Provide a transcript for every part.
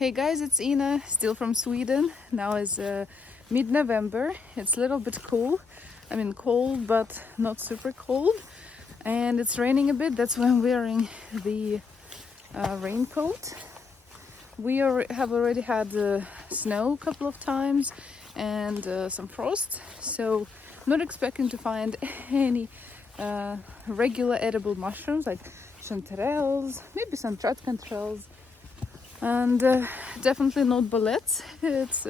Hey guys, it's Ina, still from Sweden. Now is mid-November. It's a little bit cool. I mean cold, but not super cold. And it's raining a bit. That's why I'm wearing the raincoat. We have already had snow a couple of times and some frost. So not expecting to find any regular edible mushrooms like chanterelles, maybe some tratkantrels. And definitely not bullets. It's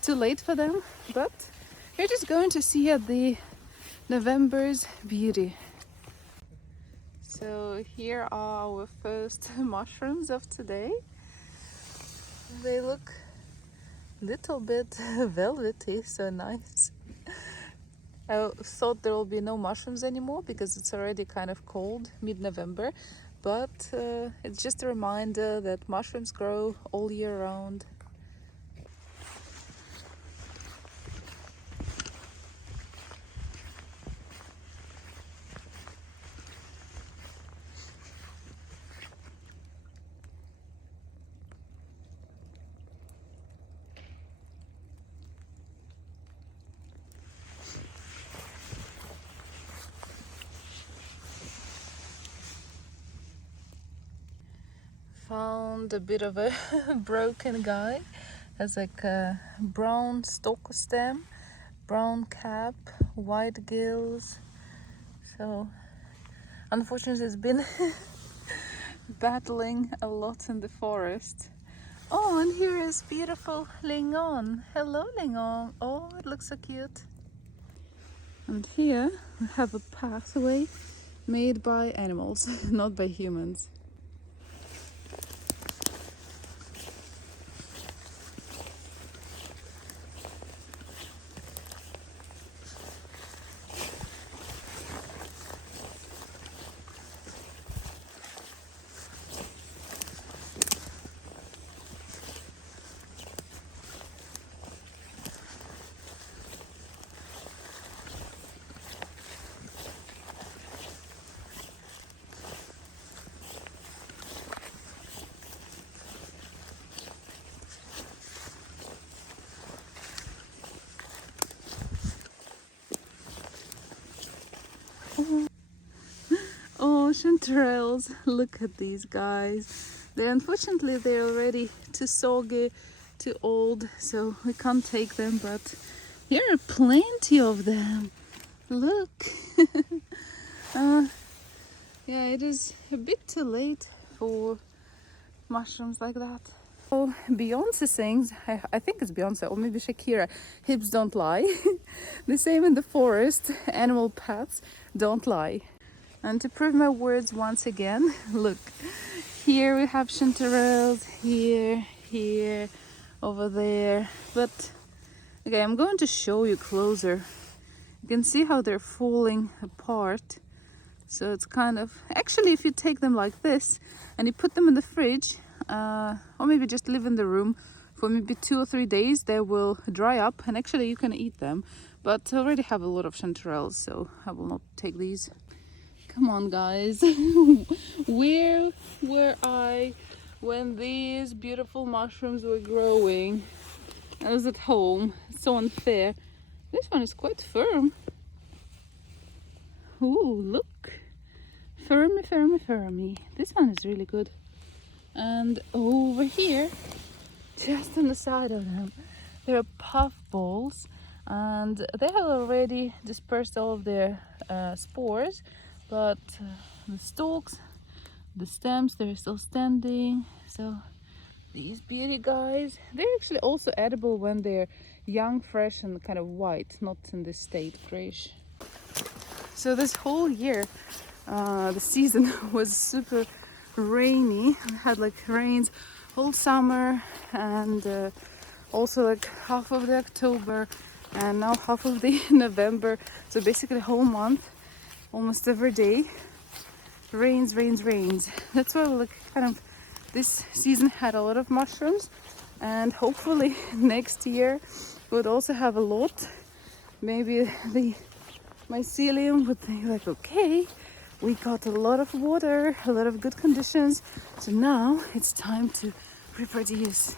too late for them, but we're just going to see the November's beauty. So here are our first mushrooms of today. They look a little bit velvety, so nice. I thought there will be no mushrooms anymore because it's already kind of cold, mid-November. But it's just a reminder that mushrooms grow all year round. Found a bit of a broken guy. Has like a brown stalk stem, brown cap, white gills. So unfortunately it's been battling a lot in the forest. Oh, and here is beautiful Lingon. Hello Lingon. Oh, it looks so cute. And here we have a pathway made by animals, not by humans. Oh, chanterelles, look at these guys. They're already too soggy, too old, so we can't take them, but here are plenty of them. Look. Yeah, it is a bit too late for mushrooms like that. Oh, Beyonce sings, I think it's Beyonce or maybe Shakira, hips don't lie. The same in the forest, animal paths don't lie. And to prove my words once again, look, here we have chanterelles, here, over there. But okay, I'm going to show you closer. You can see how they're falling apart. So it's kind of, actually if you take them like this and you put them in the fridge, or maybe just leave in the room for maybe 2 or 3 days, they will dry up and actually you can eat them. But I already have a lot of chanterelles, so I will not take these. Come on guys, where were I when these beautiful mushrooms were growing? I was at home. It's so unfair. This one is quite firm. Ooh, look. Firmy, firmy, firmy. This one is really good. And over here, just on the side of them, there are puffballs. And they have already dispersed all of their spores. But the stalks, the stems, they're still standing. So these beauty guys, they're actually also edible when they're young, fresh and kind of white, not in this state, grayish. So this whole year, the season was super rainy. We had like rains all summer and also like half of the October and now half of the November. So basically whole month. Almost every day, rains. That's why like kind of this season had a lot of mushrooms, and hopefully next year we'll also have a lot. Maybe the mycelium would think like, okay, we got a lot of water, a lot of good conditions, so now it's time to reproduce.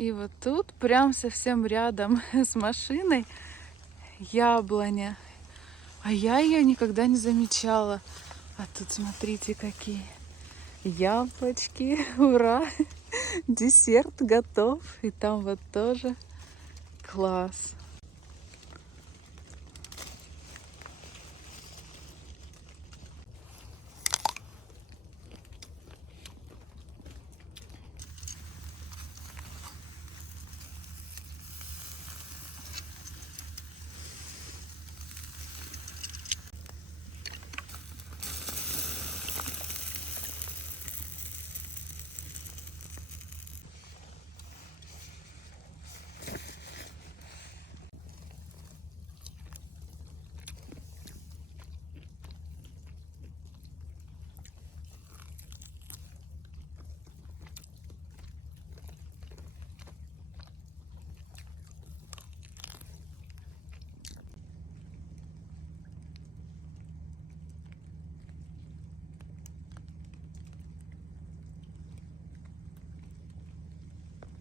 И вот тут, прям совсем рядом с машиной, яблоня. А я ее никогда не замечала. А тут смотрите, какие яблочки. Ура! Десерт готов. И там вот тоже класс.